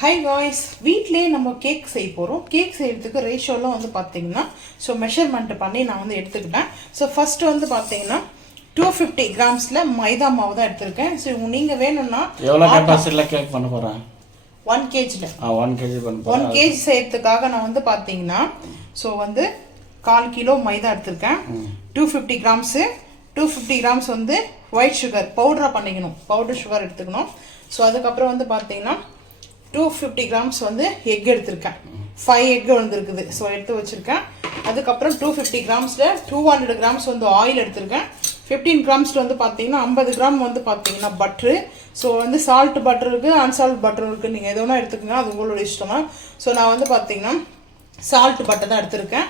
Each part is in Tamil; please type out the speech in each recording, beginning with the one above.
ஹாய் காய்ஸ், வீட்டிலேயே நம்ம கேக் செய்ய போகிறோம். கேக் செய்கிறதுக்கு ரேஷியோலாம் வந்து பார்த்தீங்கன்னா மெஷர்மெண்ட் பண்ணி நான் வந்து எடுத்துக்கிட்டேன். ஃபர்ஸ்ட் வந்து பார்த்தீங்கன்னா 250 கிராம்ஸில் மைதா மாவு தான் எடுத்திருக்கேன். நீங்கள் வேணும்னா எவ்வளோ கெப்பாசிட்டியில் கேக் பண்ண போகிறேன்? 1 kgல 1 kg பண்ண போகிறேன். 1 kg செய்யறதுக்காக நான் வந்து பார்த்தீங்கன்னா 1/4 கிலோ மைதா எடுத்திருக்கேன். 250 கிராம்ஸு 250 கிராம்ஸ் வந்து ஒயிட் சுகர் பவுடராக பண்ணிக்கணும், பவுடர் சுகர் எடுத்துக்கணும். அதுக்கப்புறம் வந்து பார்த்தீங்கன்னா 250 கிராம்ஸ் வந்து எக் எடுத்திருக்கேன். 5 எக் வந்துருக்குது, எடுத்து வச்சுருக்கேன். அதுக்கப்புறம் 250 கிராம்ஸில் 200 கிராம்ஸ் வந்து ஆயில் எடுத்திருக்கேன். 15 கிராம்ஸில் வந்து பார்த்தீங்கன்னா 50 கிராம் வந்து பார்த்தீங்கன்னா பட்ரு. வந்து சால்ட் பட்டர் இருக்குது, அன்சால்ட் பட்டர் இருக்குது, நீங்கள் எது வேணால் எடுத்துக்கோங்க, அது உங்களோட இஷ்டம் தான். நான் வந்து பார்த்தீங்கன்னா சால்ட் பட்டர் தான் எடுத்திருக்கேன்.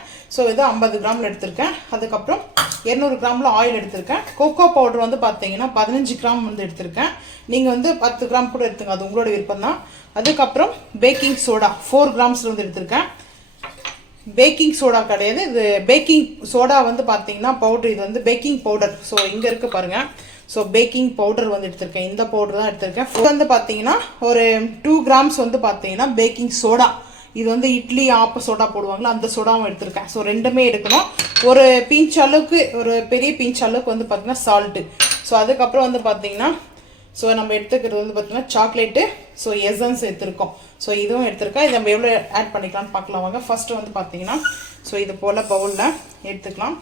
இது 50 கிராமில் எடுத்திருக்கேன். அதுக்கப்புறம் 200 கிராமில் ஆயில் எடுத்திருக்கேன். கோகோ பவுடர் வந்து பார்த்தீங்கன்னா 15 கிராம் வந்து எடுத்திருக்கேன். நீங்கள் வந்து 10 கிராம் கூட எடுத்துங்க, அது உங்களோட விருப்பம் தான். அதுக்கப்புறம் பேக்கிங் சோடா 4 கிராம்ஸில் வந்து எடுத்திருக்கேன். பேக்கிங் சோடா கிடையாது, இது பேக்கிங் சோடா வந்து பார்த்தீங்கன்னா பவுடர், இது வந்து பேக்கிங் பவுடர். இங்கே இருக்குது பாருங்கள். பேக்கிங் பவுடர் வந்து எடுத்திருக்கேன், இந்த பவுடர் தான் எடுத்திருக்கேன். வந்து பார்த்தீங்கன்னா ஒரு 2 கிராம்ஸ் வந்து பார்த்தீங்கன்னா பேக்கிங் சோடா, இது வந்து இட்லி ஆப்ப சோடா போடுவாங்களா, அந்த சோடாவும் எடுத்திருக்கேன். ரெண்டுமே எடுக்கணும். ஒரு பிஞ்ச் அளவுக்கு, ஒரு பெரிய பிஞ்ச் அளவுக்கு வந்து பார்த்தீங்கன்னா சால்ட்டு. அதுக்கப்புறம் வந்து பார்த்தீங்கன்னா நம்ம எடுத்துக்கிறது வந்து பார்த்தீங்கன்னா சாக்லேட்டு, எசன்ஸ் எடுத்துருக்கோம். இதுவும் எடுத்துருக்கேன். இது நம்ம எவ்வளோ ஆட் பண்ணிக்கலாம்னு பார்க்கலாம் வாங்க. ஃபஸ்ட்டு வந்து பார்த்தீங்கன்னா இது போல் பவுலில் எடுத்துக்கலாம்.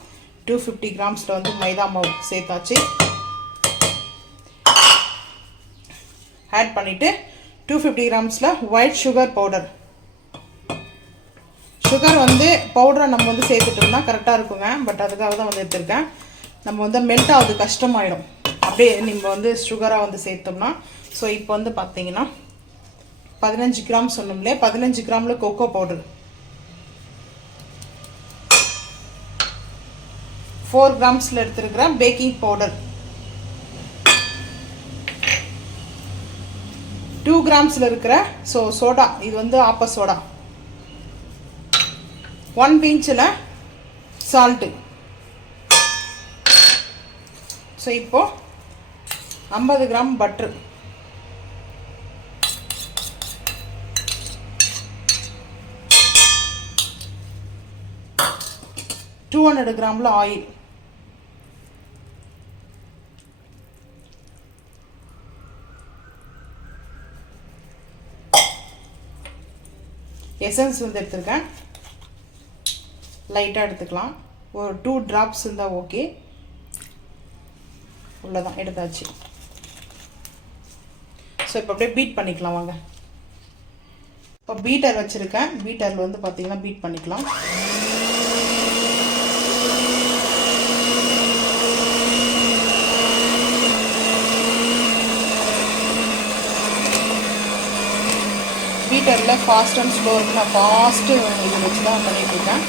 250 கிராம்ஸில் வந்து மைதா மாவு சேர்த்தாச்சு. ஆட் பண்ணிவிட்டு 250 கிராம்ஸில் ஒயிட் சுகர் பவுடர். சுகர் வந்து பவுடரை நம்ம வந்து சேர்த்துட்டோம்னா கரெக்டாக இருக்குங்க. பட் அதுக்காக தான் வந்து எடுத்துருக்கேன். நம்ம வந்து மெல்ட் ஆகுது, கஷ்டமாயிடும் அப்படியே நம்ம வந்து சுகராக வந்து சேர்த்தோம்னா. இப்போ வந்து பார்த்தீங்கன்னா 15 கிராம் சொன்னோம்லே, 15 கிராமில் கோகோ பவுடர், 4 கிராம்ஸில் எடுத்துருக்கிறேன் பேக்கிங் பவுடர், 2 கிராம்ஸில் இருக்கிற சோடா, இது வந்து ஆப்ப சோடா, 1 பிஞ்சில் சால்ட்டு. இப்போ 50 கிராம் பட்ரு, 200 கிராமில் ஆயில், எசன்ஸ் வந்து எடுத்துருக்கேன். லைட்டாக எடுத்துக்கலாம், ஒரு 2 ட்ராப்ஸ் இருந்தால் ஓகே. உள்ளதான் எடுத்தாச்சு. இப்போ அப்படியே பீட் பண்ணிக்கலாம் வாங்க. இப்போ பீட்டர் வச்சுருக்கேன். பீட்டரில் வந்து பார்த்தீங்கன்னா பீட் பண்ணிக்கலாம். பீட்டரில் ஃபாஸ்ட் அண்ட் ஸ்லோ இருக்கு. நான் ஃபாஸ்ட்டு இது வச்சு தான் பண்ணிகிட்ருக்கேன்.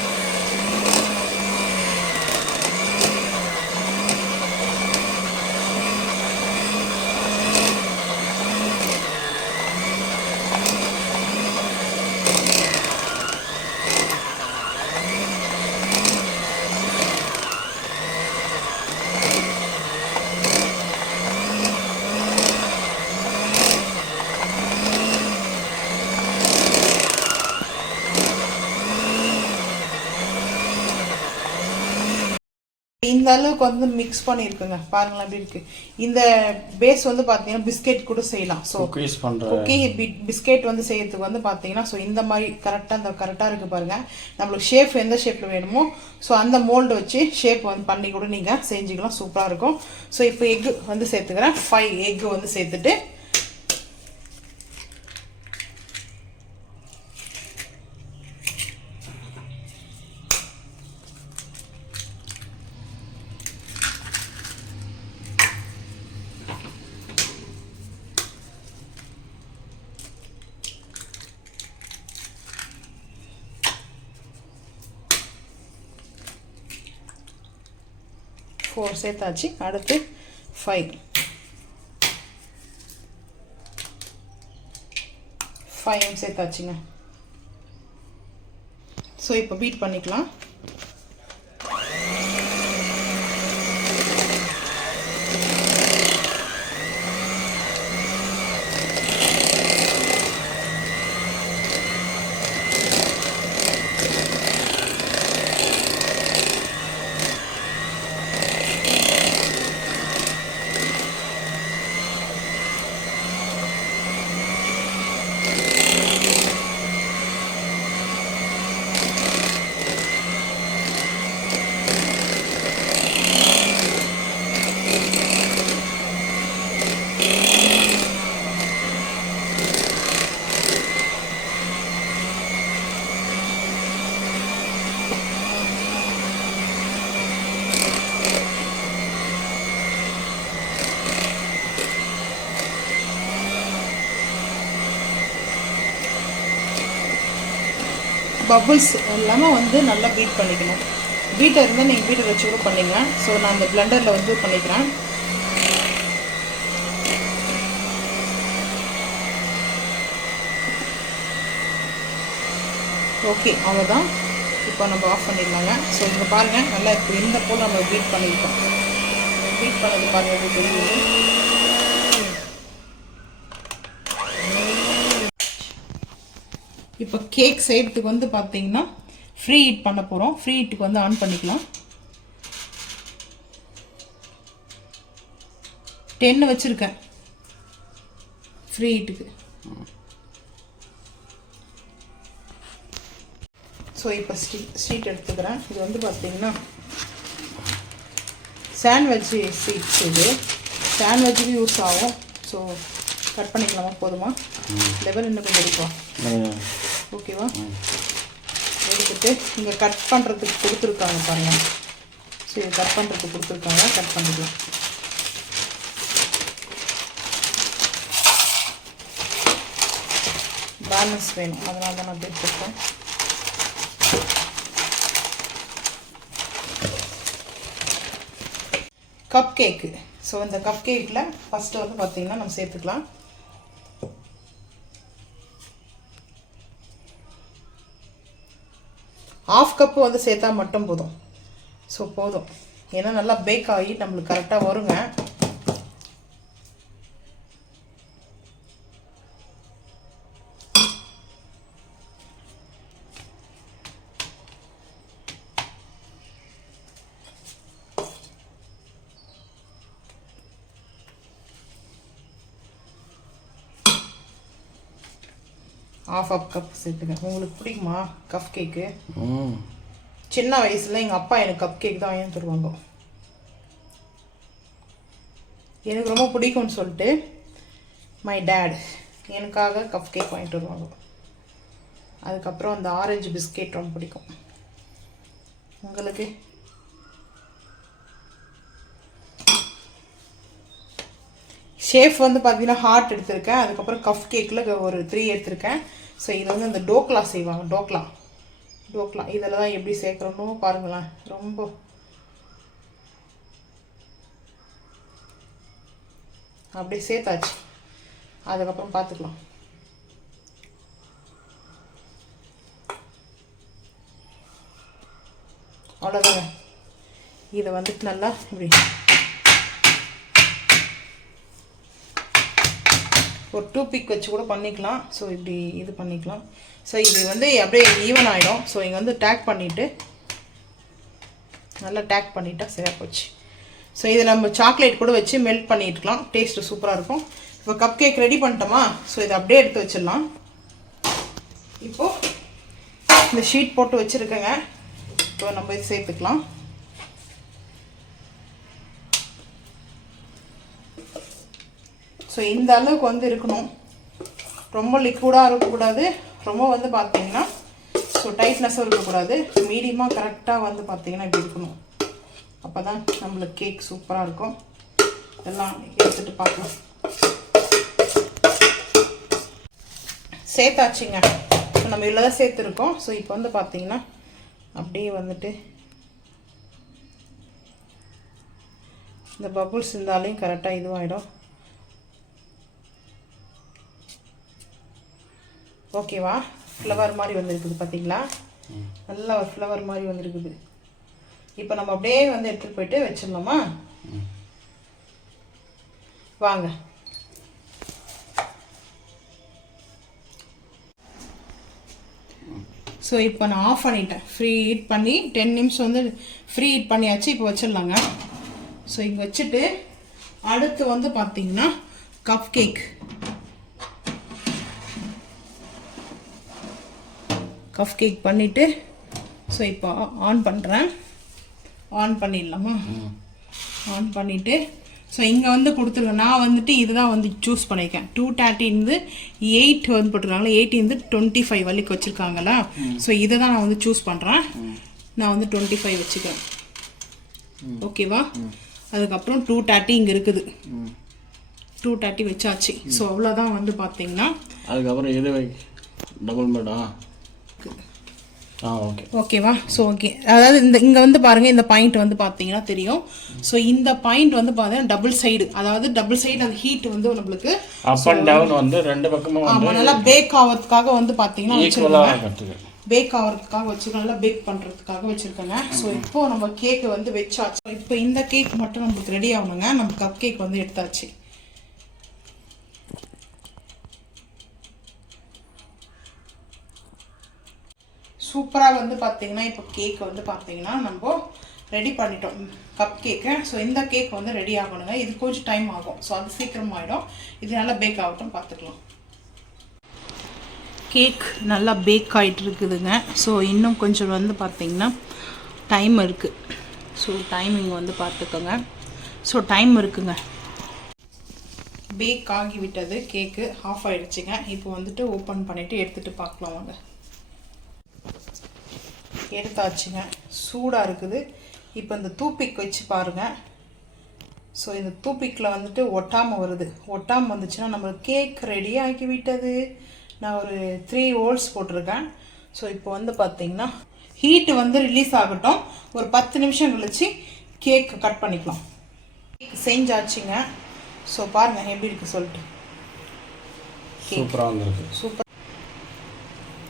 இந்த அளவுக்கு வந்து மிக்ஸ் பண்ணியிருக்குங்க, பாருங்களேன் எப்படி இருக்கு. இந்த பேஸ் வந்து பார்த்தீங்கன்னா பிஸ்கெட் கூட செய்யலாம். குக்கி பிஸ்கெட் வந்து செய்யறதுக்கு வந்து பார்த்தீங்கன்னா இந்த மாதிரி கரெக்டாக இருக்கு பாருங்க. நம்மளுக்கு ஷேப் எந்த ஷேப்பில் வேணுமோ அந்த மோல்டு வச்சு ஷேப் வந்து பண்ணி கூட நீங்கள் செஞ்சுக்கலாம், சூப்பராக இருக்கும். இப்போ எக்கு வந்து சேர்த்துக்கிறேன். 5 எக்கு வந்து சேர்த்துட்டு சேர்த்தாச்சு. அடுத்து 5 சேர்த்தாச்சுங்க. இப்போ பீட் பண்ணிக்கலாம். பபுள்ஸ் இல்லாமல் வந்து நல்லா பீட் பண்ணிக்கணும். பீட்டர் இருந்தால் நீங்கள் பீட்டர் வச்சு கூட பண்ணிங்க. ஸோ நான் அந்த பிளெண்டரில் வந்து பண்ணிக்கிறேன். ஓகே, அவ்வளோதான். இப்போ நம்ம ஆஃப் பண்ணிடலாங்க. ஸோ இங்கே பாருங்கள், நல்லா இப்போ இந்த போல் நம்ம பீட் பண்ணியிருக்கோம். பீட் பண்ணது பாருங்கள் எப்படி தெரியுது. இப்போ கேக் செய்கிறதுக்கு வந்து பார்த்தீங்கன்னா ஃப்ரீ ஹீட் பண்ண போகிறோம். ஃப்ரீ ஹீட்டுக்கு வந்து ஆன் பண்ணிக்கலாம். 10 வச்சுருக்கேன் ஃப்ரீ ஹீட்டுக்கு. ஸோ இப்போ ஸ்ட்ரீட் எடுத்துக்கிறேன். இது வந்து பார்த்தீங்கன்னா சாண்ட்விச் சீட்ஸ். இது சாண்ட்விச்சுக்கு யூஸ் ஆகும். ஸோ கட் பண்ணிக்கலாமா? போதுமா? லெவல் இன்னும் கொஞ்சம் எடுப்பா. ஓகேவா? எடுத்துட்டு இங்கே கட் பண்ணுறதுக்கு கொடுத்துருக்காங்க பாருங்கள். ஸோ இது கட் பண்ணுறதுக்கு கொடுத்துருக்காங்க, கட் பண்ணிக்கலாம். பேலன்ஸ் வேணும், அதனால தான் நான் எடுத்துருக்கேன். Cup cake. ஸோ இந்த கப் கேக்கில் ஃபஸ்ட்டு வந்து பார்த்தீங்கன்னா நம்ம சேர்த்துக்கலாம். ½ கப்பு வந்து சேர்த்தா மட்டும் போதும். ஸோ போதும், ஏன்னா நல்லா பேக் ஆகி நம்மளுக்கு கரெக்டாக வருங்க. ½ கப் சேர்த்துங்க. உங்களுக்கு பிடிக்குமா கப் கேக்கு? சின்ன வயசில் எங்கள் அப்பா எனக்கு கப் கேக் தான் வாங்கி தருவாங்க. எனக்கு ரொம்ப பிடிக்கும்னு சொல்லிட்டு மை டேட் எனக்காக கப் கேக் வாங்கிட்டு வருவாங்க. அதுக்கப்புறம் அந்த ஆரஞ்சு பிஸ்கெட் ரொம்ப பிடிக்கும். உங்களுக்கு? ஷேஃப் வந்து பார்த்தீங்கன்னா ஹார்ட் எடுத்திருக்கேன். அதுக்கப்புறம் கப் கேக்கில் ஒரு 3 எடுத்திருக்கேன். ஸோ இது வந்து அந்த டோக்லா செய்வாங்க. டோக்லா இதில் தான் எப்படி சேர்க்குறோன்னு பாருங்களேன். ரொம்ப அப்படியே சேர்த்தாச்சு. அதுக்கப்புறம் பார்த்துக்கலாம். அவ்வளோதாங்க. இதை வந்துட்டு நல்லா இப்படி ஒரு டூத்பிக் வச்சு கூட பண்ணிக்கலாம். ஸோ இப்படி இது பண்ணிக்கலாம். ஸோ இது வந்து அப்படியே ஈவன் ஆகிடும். ஸோ இங்கே வந்து டேக் பண்ணிவிட்டு நல்லா டேக் பண்ணிட்டா சரியாக போச்சு. ஸோ இதை நம்ம சாக்லேட் கூட வச்சு மெல்ட் பண்ணிட்டுக்கலாம். டேஸ்ட்டு சூப்பராக இருக்கும். இப்போ கப் கேக் ரெடி பண்ணிட்டோமா? ஸோ இதை அப்படியே எடுத்து வச்சிடலாம். இப்போது இந்த ஷீட் போட்டு வச்சுருக்கேங்க. இப்போ நம்ம இது சேர்த்துக்கலாம். ஸோ இந்த அளவுக்கு வந்து இருக்கணும். ரொம்ப லிக்விடாக இருக்கக்கூடாது, ரொம்ப வந்து பார்த்தீங்கன்னா ஸோ டைட்னஸும் இருக்கக்கூடாது. மீடியமாக கரெக்டாக வந்து பார்த்தீங்கன்னா இப்படி இருக்கணும். அப்போ தான் நம்மளுக்கு கேக் சூப்பராக இருக்கும். எல்லாம் எடுத்துகிட்டு பார்க்கலாம். சேர்த்தாச்சுங்க. ஸோ நம்ம இவ்வளோ தான் சேர்த்துருக்கோம். ஸோ இப்போ வந்து பார்த்தீங்கன்னா அப்படியே வந்துட்டு இந்த பபுள்ஸ் இருந்தாலையும் கரெக்டாக இதுவாகிடும். ஓகேவா? ஃப்ளவர் மாதிரி வந்துருக்குது பார்த்தீங்களா? நல்லா ஒரு ஃப்ளவர் மாதிரி வந்துருக்குது. இப்போ நம்ம அப்படியே வந்து எடுத்துகிட்டு போயிட்டு வச்சிடலாமா? வாங்க. ஸோ இப்போ நான் ஆஃப் பண்ணிட்டேன். ஃப்ரீ ஹீட் பண்ணி 10 நிமிஷம் வந்து ஃப்ரீ ஹீட் பண்ணியாச்சு. இப்போ வச்சிடலாங்க. ஸோ இங்கே வச்சுட்டு அடுத்து வந்து பார்த்தீங்கன்னா கப் கேக் பண்ணிவிட்டு ஸோ இப்போ ஆன் பண்ணுறேன். ஆன் பண்ணிடலாமா? ஆன் பண்ணிவிட்டு ஸோ இங்கே வந்து கொடுத்துருங்க. நான் வந்துட்டு இதுதான் வந்து சூஸ் பண்ணியிருக்கேன். 230 8 வந்து போட்டுருக்காங்களா, 80 25 வரைக்கும் வச்சுருக்காங்களா. ஸோ இதை தான் நான் வந்து சூஸ் பண்ணுறேன். நான் வந்து 25 வச்சுக்கிறேன். ஓகேவா? அதுக்கப்புறம் 230 இங்கே இருக்குது. 230 வச்சாச்சு. ஸோ அவ்வளோதான் வந்து பார்த்தீங்கன்னா அதுக்கப்புறம் எது டபுள் பெட்டா ஓகே. ஓகேவா? ஸோ ஓகே, அதாவது இங்கே வந்து பாருங்கள், இந்த பாயிண்ட் வந்து பார்த்தீங்கன்னா தெரியும். ஸோ இந்த பாயிண்ட் வந்து பார்த்தீங்கன்னா டபுள் சைடு, அதாவது டபுள் சைடு அந்த ஹீட் வந்து நம்மளுக்கு அப் அண்ட் டவுன் வந்து ரெண்டு பக்கமும் வந்து நல்லா பேக் ஆகிறதுக்காக வந்து பார்த்தீங்கன்னா ஈக்குவலாக கட்டுது. பேக் ஆகிறதுக்காக வச்சுருக்கோம், நல்லா பேக் பண்ணுறதுக்காக வச்சுருக்கோங்க. ஸோ இப்போது நம்ம கேக்கு வந்து வச்சாச்சு. இப்போ இந்த கேக் மட்டும் நம்மளுக்கு ரெடி ஆகணுங்க. நம்ம கப் கேக் வந்து எடுத்தாச்சு. சூப்பராக வந்து பார்த்தீங்கன்னா இப்போ கேக் வந்து பார்த்தீங்கன்னா நம்ம ரெடி பண்ணிட்டோம், கப் கேக்கு. ஸோ இந்த கேக் வந்து ரெடி ஆகணுங்க. இது கொஞ்சம் டைம் ஆகும். ஸோ அது சீக்கிரமாகிடும். இது நல்லா பேக் ஆகட்டும், பார்த்துக்கலாம். கேக் நல்லா பேக் ஆகிட்டு இருக்குதுங்க. ஸோ இன்னும் கொஞ்சம் வந்து பார்த்திங்கன்னா டைம் இருக்குது. ஸோ டைமிங் வந்து பார்த்துக்கோங்க. ஸோ டைம் இருக்குங்க. பேக் ஆகி விட்டது, கேக்கு ஆஃப் ஆகிடுச்சிங்க. இப்போ வந்துட்டு ஓப்பன் பண்ணிவிட்டு எடுத்துகிட்டு பார்க்கலாம் வாங்க. எடுத்தாச்சுங்க, சூடாக இருக்குது. இப்போ இந்த டூத்பிக் வச்சு பாருங்கள். ஸோ இந்த டூத்பிக்கில் வந்துட்டு ஒட்டாமல் வருது. ஒட்டாமல் வந்துச்சுன்னா நம்மளுக்கு கேக் ரெடி ஆகி விட்டது. நான் ஒரு 3 வோல்ட்ஸ் போட்டிருக்கேன். ஸோ இப்போ வந்து பார்த்தீங்கன்னா ஹீட்டு வந்து ரிலீஸ் ஆகட்டும். ஒரு 10 நிமிஷம் கழிச்சு கேக் கட் பண்ணிக்கலாம். கேக் செஞ்சாச்சுங்க. ஸோ பாருங்கள் எப்படி இருக்குது சொல்லிட்டு. சூப்பராக வந்துருக்கு. சூப்பர்.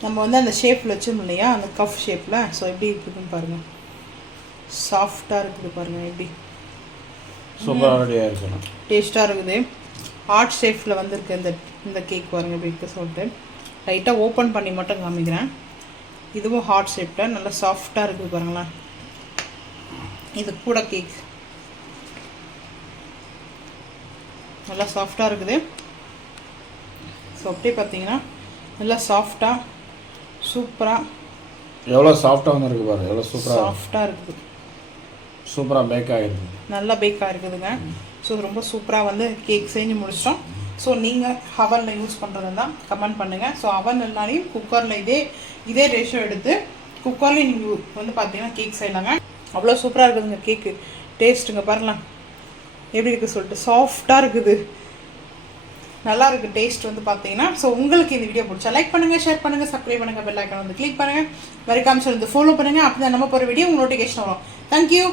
நம்ம வந்து அந்த ஷேப்பில் வச்சோம் இல்லையா, அந்த கஃப் ஷேப்பில். ஸோ எப்படி இருக்குதுன்னு பாருங்கள். சாஃப்டாக இருக்குது பாருங்கள், எப்படி சூப்பராக ரெடியாக இருக்கணும். டேஸ்ட்டாக இருக்குது. ஹார்ட் ஷேப்பில் வந்துருக்கு இந்த கேக் பாருங்கள் எப்படி இருக்குது சொல்லிட்டு. லைட்டாக ஓப்பன் பண்ணி மட்டும் காமிக்கிறேன். இதுவும் ஹார்ட் ஷேப்பில் நல்லா சாஃப்டாக இருக்குது பாருங்களேன். இது கூட கேக் நல்லா சாஃப்டாக இருக்குது. ஸோ அப்படியே பார்த்தீங்கன்னா நல்லா சாஃப்டாக சூப்பராக எவ்வளோ சாஃப்டாக வந்துருக்கு பாருங்கள். எவ்வளோ சாஃப்டாக இருக்குது. சூப்பராக பேக் ஆகிருக்கு. நல்லா பேக் ஆகிருக்குதுங்க. ஸோ ரொம்ப சூப்பராக வந்து கேக் செஞ்சு முடிச்சிட்டோம். ஸோ நீங்கள் ஹவனில் யூஸ் பண்ணுறது தான் கமெண்ட் பண்ணுங்கள். ஸோ ஹவன் இல்லைனாலையும் குக்கரில் இதே ரேஷியோ எடுத்து குக்கர்லேயும் நீங்கள் வந்து பார்த்தீங்கன்னா கேக் செய்யலாங்க. அவ்வளோ சூப்பராக இருக்குதுங்க கேக்கு. டேஸ்ட்டுங்க பாருங்களேன் எப்படி இருக்குது சொல்லிட்டு. சாஃப்டாக இருக்குது, நல்லா இருக்குது டேஸ்ட் வந்து பார்த்தீங்கன்னா. ஸோ உங்களுக்கு இந்த வீடியோ பிடிச்சா லைக் பண்ணுங்கள், ஷேர் பண்ணுங்கள், சப்ஸ்கிரைப் பண்ணுங்கள், பெல் ஐக்கான் வந்து கிளிக் பண்ணுங்கள், மறக்காம வந்து ஃபாலோ பண்ணுங்கள். அப்படி தான் நம்ம போகிற வீடியோ உங்களுக்கு நோட்டிஃபிகேஷன் வரும். தேங்க்யூ.